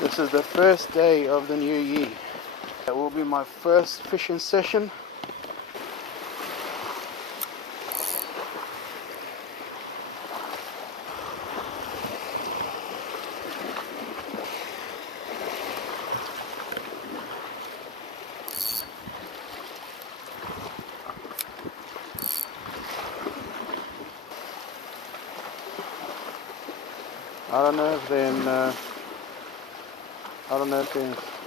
This is the first day of the new year. That will be my first fishing session. I don't know if they're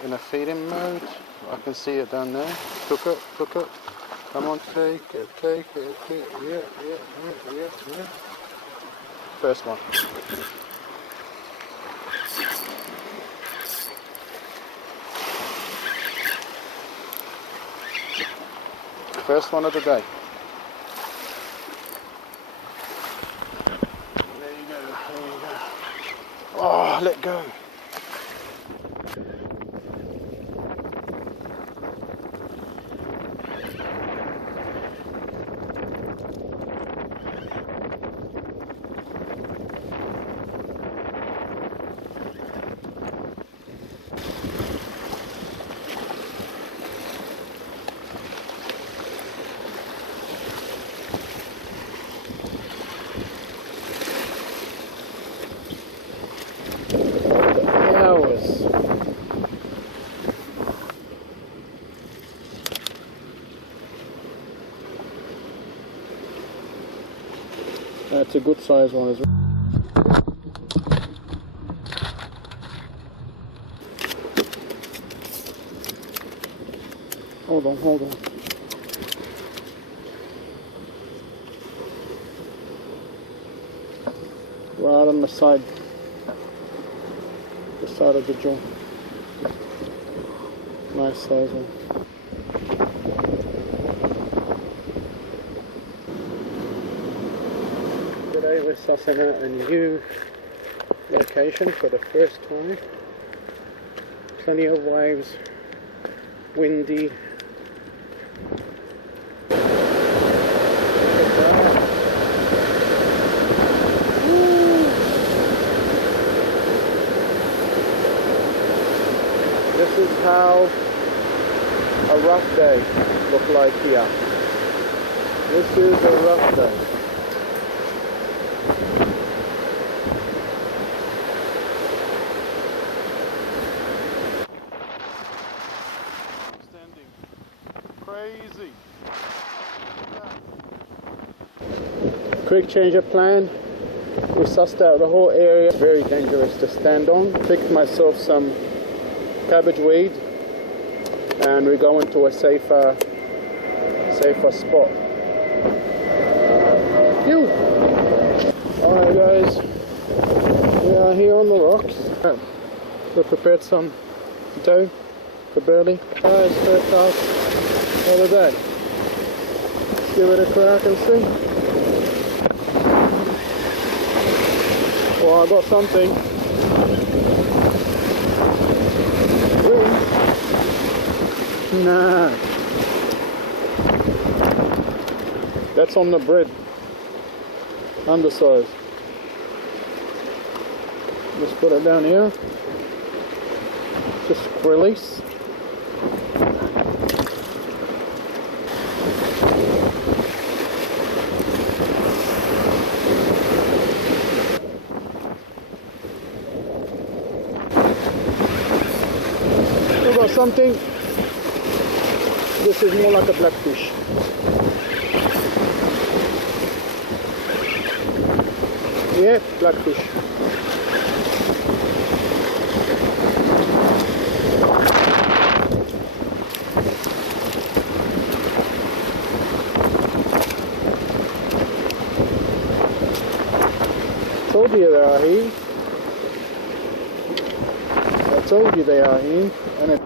in a feeding mode. I can see it down there. Hook it. Come on, take it. Yeah. First one. First one of the day. There you go. Oh, let go. That's a good size one as well. Hold on. Right on the side of the jaw. Nice size one. Today we're sussing out a new location for the first time. Plenty of waves, windy. This is how a rough day looks like here. This is a rough day. Crazy. Quick change of plan. We sussed out the whole area. It's very dangerous to stand on. Picked myself some cabbage weed and we're going to a safer spot. Alright guys, we are here on the rocks. We prepared some dough for burley. Guys, first cast of the day. Let's give it a crack and see. Well, I got something. Bream? Nah. That's on the bread. Undersize. Just put it down here. Just release. We got something. This is more like a blackfish. Yeah, blackfish. Told you they are here. I told you they are here, and it